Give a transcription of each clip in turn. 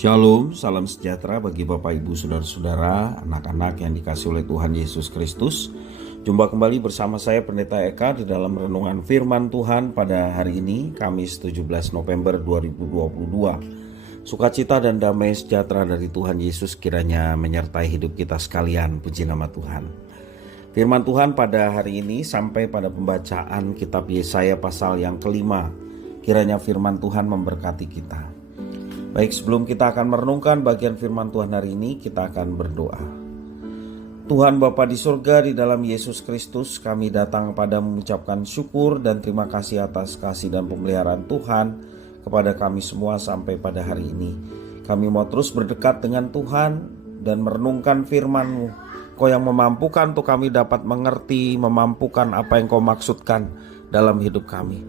Shalom, salam sejahtera bagi Bapak Ibu Saudara-saudara, anak-anak yang dikasihi oleh Tuhan Yesus Kristus. Jumpa kembali bersama saya Pendeta Eka di dalam renungan firman Tuhan pada hari ini, Kamis 17 November 2022. Sukacita dan damai sejahtera dari Tuhan Yesus kiranya menyertai hidup kita sekalian, puji nama Tuhan. Firman Tuhan pada hari ini sampai pada pembacaan kitab Yesaya pasal yang kelima. Kiranya firman Tuhan memberkati kita. Baik, sebelum kita akan merenungkan bagian firman Tuhan hari ini, kita akan berdoa. Tuhan Bapa di surga, di dalam Yesus Kristus, kami datang pada mengucapkan syukur dan terima kasih atas kasih dan pemeliharaan Tuhan kepada kami semua sampai pada hari ini. Kami mau terus berdekat dengan Tuhan dan merenungkan firman-Mu. Kau yang memampukan untuk kami dapat mengerti, memampukan apa yang Kau maksudkan dalam hidup kami.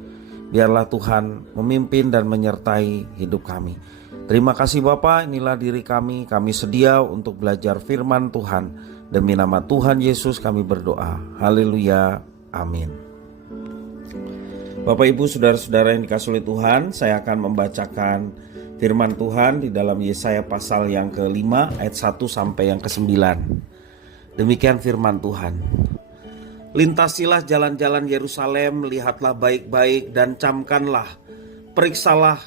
Biarlah Tuhan memimpin dan menyertai hidup kami. Terima kasih Bapa, inilah diri kami sedia untuk belajar firman Tuhan. Demi nama Tuhan Yesus kami berdoa. Haleluya, amin. Bapak Ibu Saudara-saudara yang dikasihi oleh Tuhan, saya akan membacakan firman Tuhan di dalam Yesaya pasal yang ke-5 ayat 1 sampai yang ke-9. Demikian firman Tuhan. Lintasilah jalan-jalan Yerusalem, lihatlah baik-baik dan camkanlah, periksalah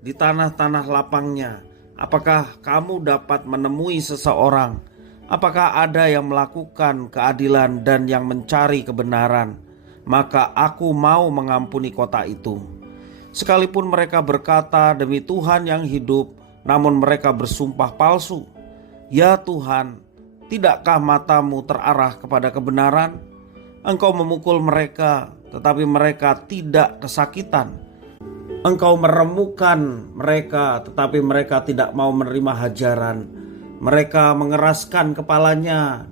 di tanah-tanah lapangnya. Apakah kamu dapat menemui seseorang? Apakah ada yang melakukan keadilan dan yang mencari kebenaran? Maka aku mau mengampuni kota itu. Sekalipun mereka berkata demi Tuhan yang hidup, namun mereka bersumpah palsu. Ya Tuhan, tidakkah matamu terarah kepada kebenaran? Engkau memukul mereka, tetapi mereka tidak kesakitan. Engkau meremukkan mereka, tetapi mereka tidak mau menerima hajaran. Mereka mengeraskan kepalanya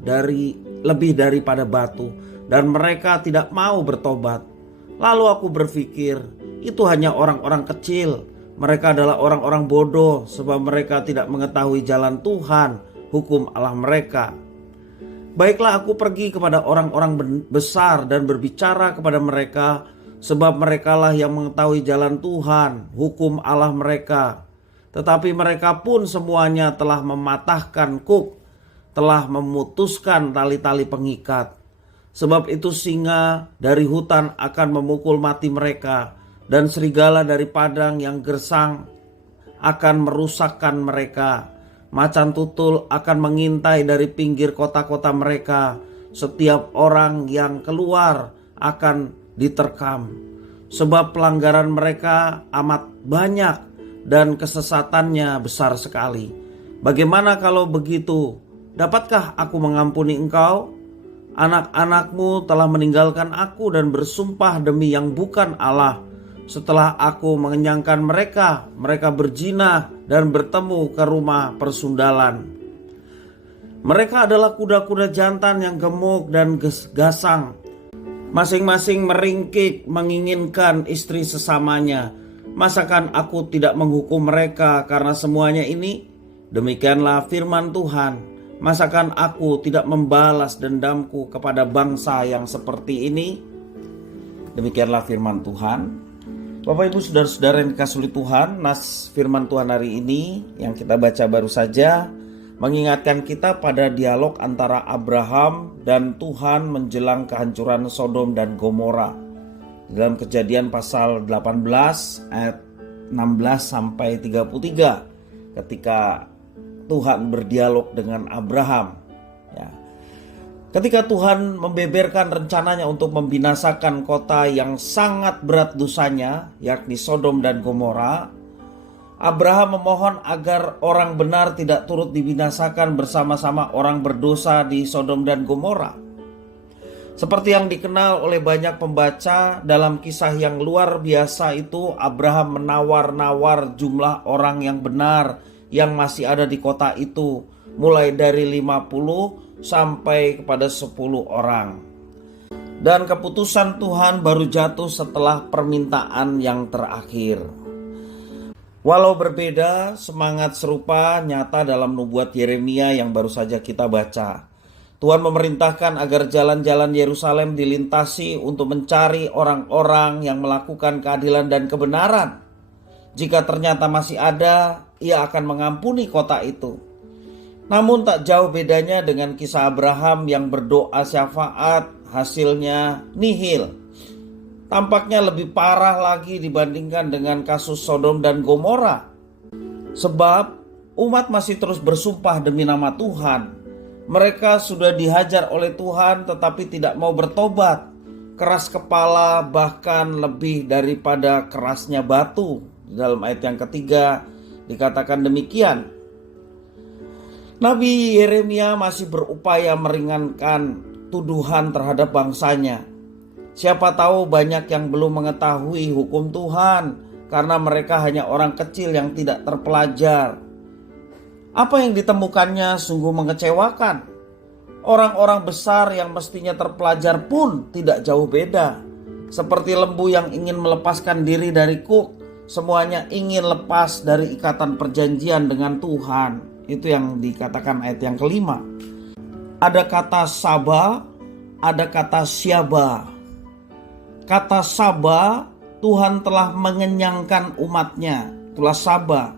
lebih daripada batu, dan mereka tidak mau bertobat. Lalu aku berpikir, itu hanya orang-orang kecil. Mereka adalah orang-orang bodoh, sebab mereka tidak mengetahui jalan Tuhan, hukum Allah mereka. Baiklah, aku pergi kepada orang-orang besar dan berbicara kepada mereka, sebab merekalah yang mengetahui jalan Tuhan, hukum Allah mereka. Tetapi mereka pun semuanya telah mematahkan kuk, telah memutuskan tali-tali pengikat. Sebab itu singa dari hutan akan memukul mati mereka, dan serigala dari padang yang gersang akan merusakkan mereka. Macan tutul akan mengintai dari pinggir kota-kota mereka. Setiap orang yang keluar akan diterkam, sebab pelanggaran mereka amat banyak dan kesesatannya besar sekali. Bagaimana kalau begitu? Dapatkah aku mengampuni engkau? Anak-anakmu telah meninggalkan aku dan bersumpah demi yang bukan Allah. Setelah aku mengenyangkan mereka, mereka berzina dan bertemu ke rumah persundalan. Mereka adalah kuda-kuda jantan yang gemuk dan gasang. Masing-masing meringkik menginginkan istri sesamanya. Masakan aku tidak menghukum mereka karena semuanya ini? Demikianlah firman Tuhan. Masakan aku tidak membalas dendamku kepada bangsa yang seperti ini? Demikianlah firman Tuhan. Bapak Ibu Saudara-saudara yang dikasihi Tuhan, nas firman Tuhan hari ini yang kita baca baru saja mengingatkan kita pada dialog antara Abraham dan Tuhan menjelang kehancuran Sodom dan Gomora. Dalam Kejadian pasal 18 ayat 16 sampai 33, ketika Tuhan berdialog dengan Abraham. Ketika Tuhan membeberkan rencananya untuk membinasakan kota yang sangat berat dosanya, yakni Sodom dan Gomora, Abraham memohon agar orang benar tidak turut dibinasakan bersama-sama orang berdosa di Sodom dan Gomora. Seperti yang dikenal oleh banyak pembaca, dalam kisah yang luar biasa itu Abraham menawar-nawar jumlah orang yang benar yang masih ada di kota itu, mulai dari 50 sampai kepada 10 orang. Dan keputusan Tuhan baru jatuh setelah permintaan yang terakhir. Walau berbeda, semangat serupa nyata dalam nubuat Yeremia yang baru saja kita baca. Tuhan memerintahkan agar jalan-jalan Yerusalem dilintasi untuk mencari orang-orang yang melakukan keadilan dan kebenaran. Jika ternyata masih ada, ia akan mengampuni kota itu. Namun tak jauh bedanya dengan kisah Abraham yang berdoa syafaat, hasilnya nihil. Tampaknya lebih parah lagi dibandingkan dengan kasus Sodom dan Gomora. Sebab umat masih terus bersumpah demi nama Tuhan. Mereka sudah dihajar oleh Tuhan tetapi tidak mau bertobat. Keras kepala, bahkan lebih daripada kerasnya batu. Dalam ayat yang ketiga dikatakan demikian. Nabi Yeremia masih berupaya meringankan tuduhan terhadap bangsanya. Siapa tahu banyak yang belum mengetahui hukum Tuhan karena mereka hanya orang kecil yang tidak terpelajar. Apa yang ditemukannya sungguh mengecewakan. Orang-orang besar yang mestinya terpelajar pun tidak jauh beda. Seperti lembu yang ingin melepaskan diri dari kuk, semuanya ingin lepas dari ikatan perjanjian dengan Tuhan. Itu yang dikatakan ayat yang kelima. Ada kata Saba, ada kata Syaba. Kata Saba, Tuhan telah mengenyangkan umatnya, itulah Saba.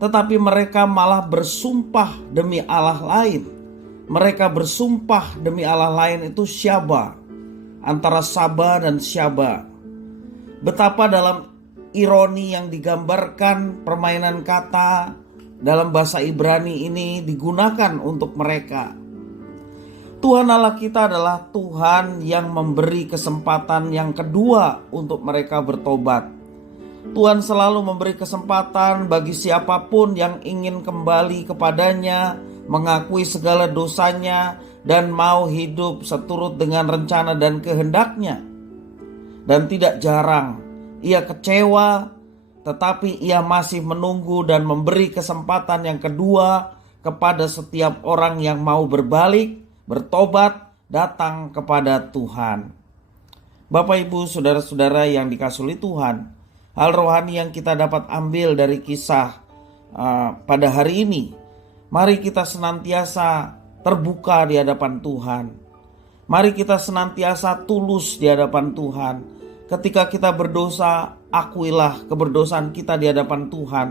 Tetapi mereka malah bersumpah demi Allah lain. Mereka bersumpah demi Allah lain itu Syaba. Antara Saba dan Syaba. Betapa dalam ironi yang digambarkan permainan kata dalam bahasa Ibrani ini digunakan untuk mereka. Tuhan Allah kita adalah Tuhan yang memberi kesempatan yang kedua untuk mereka bertobat. Tuhan selalu memberi kesempatan bagi siapapun yang ingin kembali kepadanya, mengakui segala dosanya, dan mau hidup seturut dengan rencana dan kehendaknya. Dan tidak jarang ia kecewa, tetapi ia masih menunggu dan memberi kesempatan yang kedua kepada setiap orang yang mau berbalik, bertobat, datang kepada Tuhan. Bapak, Ibu, saudara-saudara yang dikasihi oleh Tuhan, hal rohani yang kita dapat ambil dari kisah pada hari ini, mari kita senantiasa terbuka di hadapan Tuhan. Mari kita senantiasa tulus di hadapan Tuhan. Ketika kita berdosa, akuilah keberdosaan kita di hadapan Tuhan.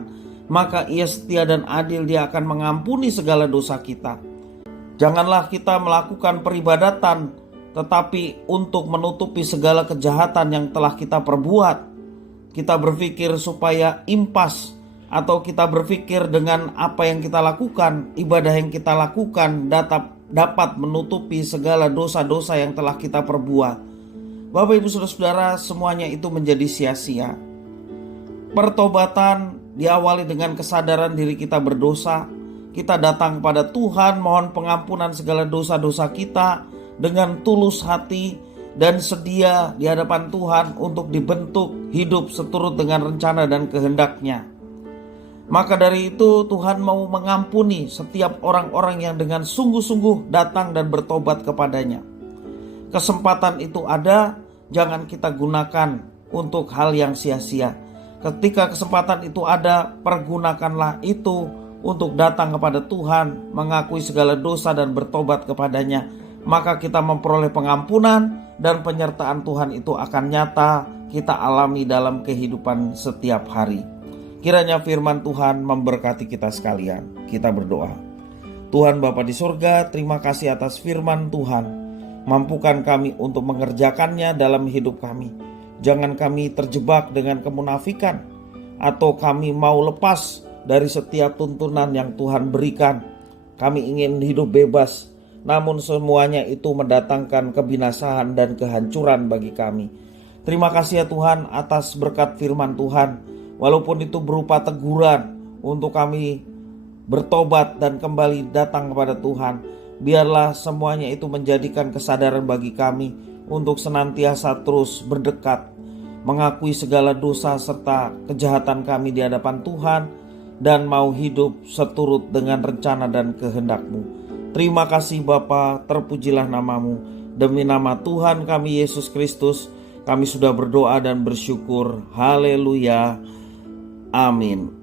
Maka Ia setia dan adil, Dia akan mengampuni segala dosa kita. Janganlah kita melakukan peribadatan, tetapi untuk menutupi segala kejahatan yang telah kita perbuat. Kita berpikir supaya impas, atau kita berpikir dengan apa yang kita lakukan, ibadah yang kita lakukan dapat menutupi segala dosa-dosa yang telah kita perbuat. Bapak, Ibu, saudara-saudara, semuanya itu menjadi sia-sia. Pertobatan diawali dengan kesadaran diri kita berdosa. Kita datang kepada Tuhan, mohon pengampunan segala dosa-dosa kita dengan tulus hati dan sedia di hadapan Tuhan untuk dibentuk hidup seturut dengan rencana dan kehendak-Nya. Maka dari itu Tuhan mau mengampuni setiap orang-orang yang dengan sungguh-sungguh datang dan bertobat kepadanya. Kesempatan itu ada, jangan kita gunakan untuk hal yang sia-sia. Ketika kesempatan itu ada, pergunakanlah itu untuk datang kepada Tuhan, mengakui segala dosa dan bertobat kepadanya. Maka kita memperoleh pengampunan dan penyertaan Tuhan itu akan nyata kita alami dalam kehidupan setiap hari. Kiranya firman Tuhan memberkati kita sekalian. Kita berdoa. Tuhan Bapa di surga, terima kasih atas firman Tuhan. Mampukan kami untuk mengerjakannya dalam hidup kami. Jangan kami terjebak dengan kemunafikan, atau kami mau lepas dari setiap tuntunan yang Tuhan berikan. Kami ingin hidup bebas, namun semuanya itu mendatangkan kebinasaan dan kehancuran bagi kami. Terima kasih ya Tuhan atas berkat firman Tuhan. Walaupun itu berupa teguran untuk kami bertobat dan kembali datang kepada Tuhan. Biarlah semuanya itu menjadikan kesadaran bagi kami untuk senantiasa terus berdekat, mengakui segala dosa serta kejahatan kami di hadapan Tuhan, dan mau hidup seturut dengan rencana dan kehendak-Mu. Terima kasih Bapa, terpujilah nama-Mu. Demi nama Tuhan kami Yesus Kristus, kami sudah berdoa dan bersyukur. Haleluya. Amin.